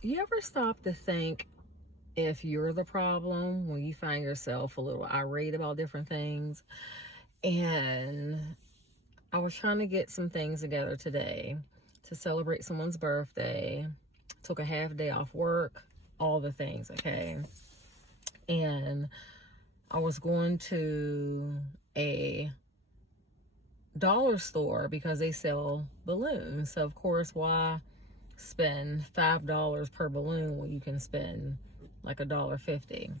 You ever stop to think if you're the problem when you find yourself a little irate about different things? And I was trying to get some things together today to celebrate someone's birthday. Took a half day off work, all the things, okay? And I was going to a dollar store because they sell balloons. So, of course, why spend $5 per balloon when you can spend like $1.50?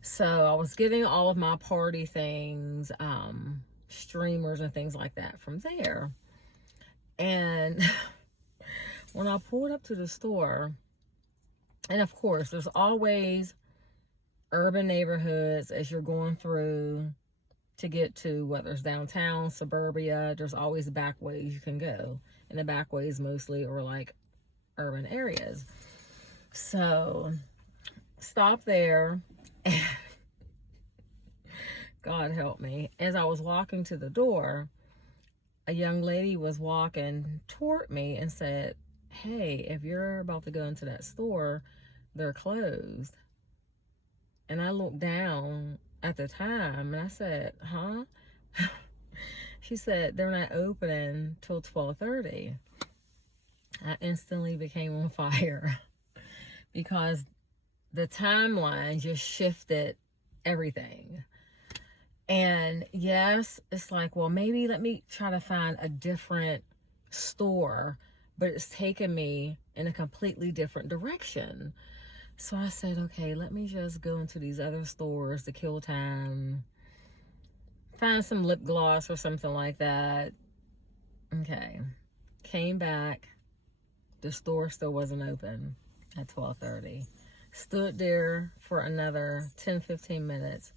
So I was getting all of my party things, streamers and things like that from there. And when I pulled up to the store, and of course, there's always urban neighborhoods as you're going through to get to, whether it's downtown, suburbia, there's always back ways you can go. And the back ways mostly are like urban areas. So stop there. God help me. As I was walking to the door, a young lady was walking toward me and said, "Hey, if you're about to go into that store, they're closed." And I looked down at the time and I said, "Huh?" She said, "They're not opening till 12:30. I instantly became on fire because the timeline just shifted everything. And yes, it's like, well, maybe let me try to find a different store, but it's taken me in a completely different direction. So I said, okay, let me just go into these other stores to kill time, find some lip gloss or something like that. Okay, came back. The store still wasn't open at 12:30. Stood there for another 10-15 minutes.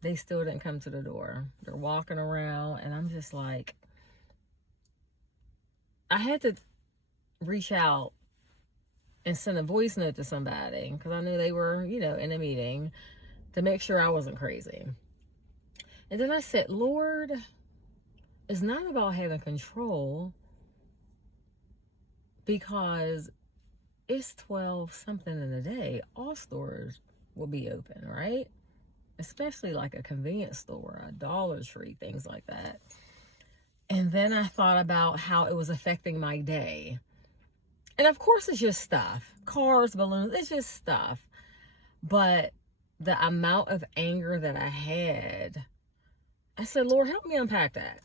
They still didn't come to the door. They're walking around, and I'm just like, I had to reach out and send a voice note to somebody because I knew they were, in a meeting, to make sure I wasn't crazy. And then I said, Lord, it's not about having control, because it's 12 something in the day. All stores will be open, right? Especially like a convenience store, a Dollar Tree, things like that. And then I thought about how it was affecting my day. And of course, it's just stuff. Cars, balloons, it's just stuff. But the amount of anger that I had, I said, Lord, help me unpack that.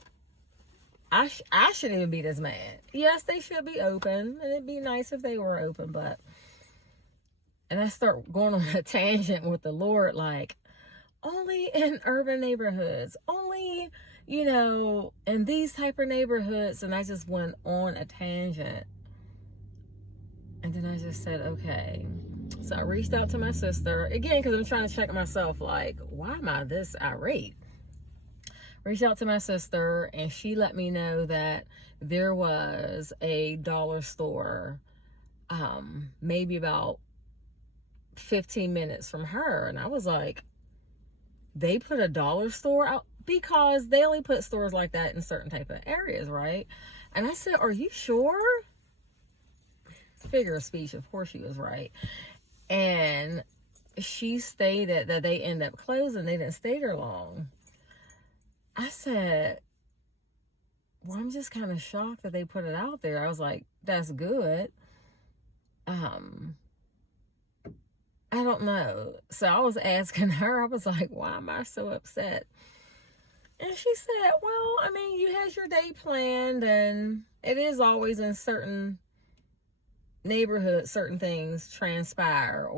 I shouldn't even be this mad. Yes, they should be open, and it'd be nice if they were open, but... And I start going on a tangent with the Lord, like, only in urban neighborhoods, only, in these type of neighborhoods. And I just went on a tangent. And then I just said, okay. So I reached out to my sister, again, because I'm trying to check myself, like, why am I this irate? Reached out to my sister, and she let me know that there was a dollar store, maybe about 15 minutes from her. And I was like, they put a dollar store out? Because they only put stores like that in certain type of areas, right? And I said, are you sure? Figure of speech, of course she was right. And she stated that they end up closing. They didn't stay there long. I said, well, I'm just kind of shocked that they put it out there. I was like, that's good. I don't know. So I was asking her, I was like, why am I so upset? And she said, well, I mean, you had your day planned, and it is always in certain neighborhoods, certain things transpire.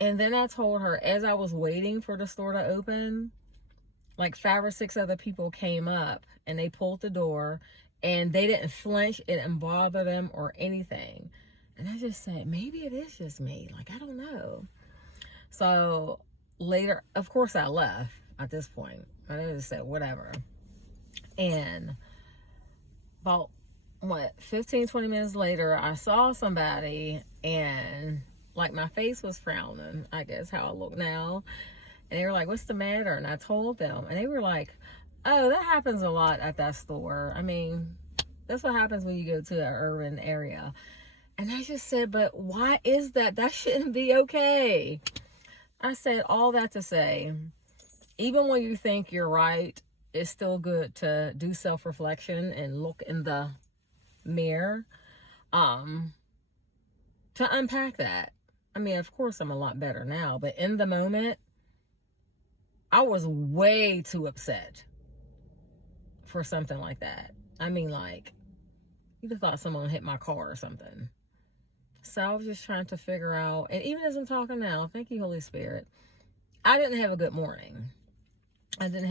And then I told her, as I was waiting for the store to open, like 5 or 6 other people came up, and they pulled the door, and they didn't flinch. It didn't bother them or anything. And I just said, maybe it is just me. Like, I don't know. So later, of course, I left at this point. I just said, whatever. And about, 15-20 minutes later, I saw somebody, and like my face was frowning, I guess how I look now. And they were like, what's the matter? And I told them. And they were like, oh, that happens a lot at that store. I mean, that's what happens when you go to an urban area. And I just said, but why is that? That shouldn't be okay. I said all that to say, even when you think you're right, it's still good to do self-reflection and look in the mirror, to unpack that. I mean, of course, I'm a lot better now, but in the moment, I was way too upset for something like that. I mean, like, you'd have thought someone hit my car or something. So I was just trying to figure out, and even as I'm talking now, thank you, Holy Spirit, I didn't have a good morning. And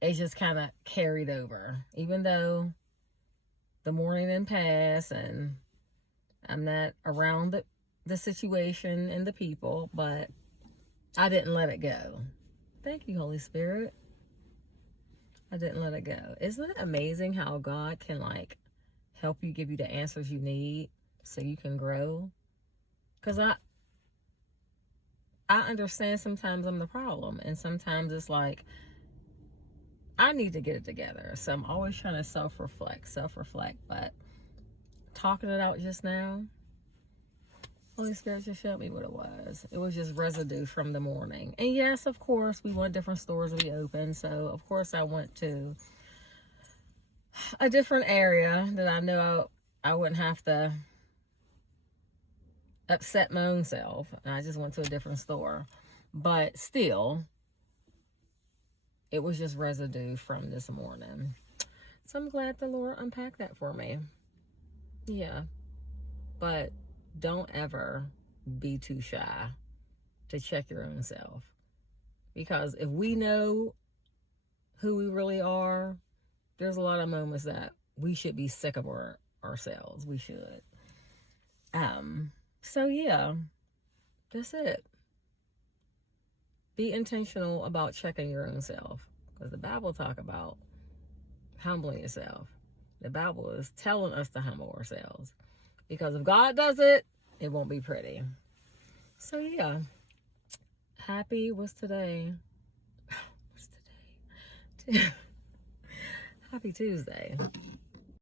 it just kind of carried over, even though the morning didn't pass and I'm not around the situation and the people, but I didn't let it go. Thank you, Holy Spirit. I didn't let it go. Isn't it amazing how God can like help you, give you the answers you need so you can grow? Because I understand sometimes I'm the problem, and sometimes it's like I need to get it together. So I'm always trying to self-reflect, but talking it out just now, Holy Spirit just showed me what it was. It was just residue from the morning. And yes, of course, we want different stores to be open. So, of course, I went to a different area that I know I wouldn't have to upset my own self. And I just went to a different store. But still, it was just residue from this morning. So I'm glad the Lord unpacked that for me. Yeah. But don't ever be too shy to check your own self. Because if we know who we really are, there's a lot of moments that we should be sick of ourselves. We should. So yeah, that's it. Be intentional about checking your own self. Because the Bible talk about humbling yourself. The Bible is telling us to humble ourselves. Because if God does it, it won't be pretty. So yeah. Happy was today. What's today? Happy Tuesday.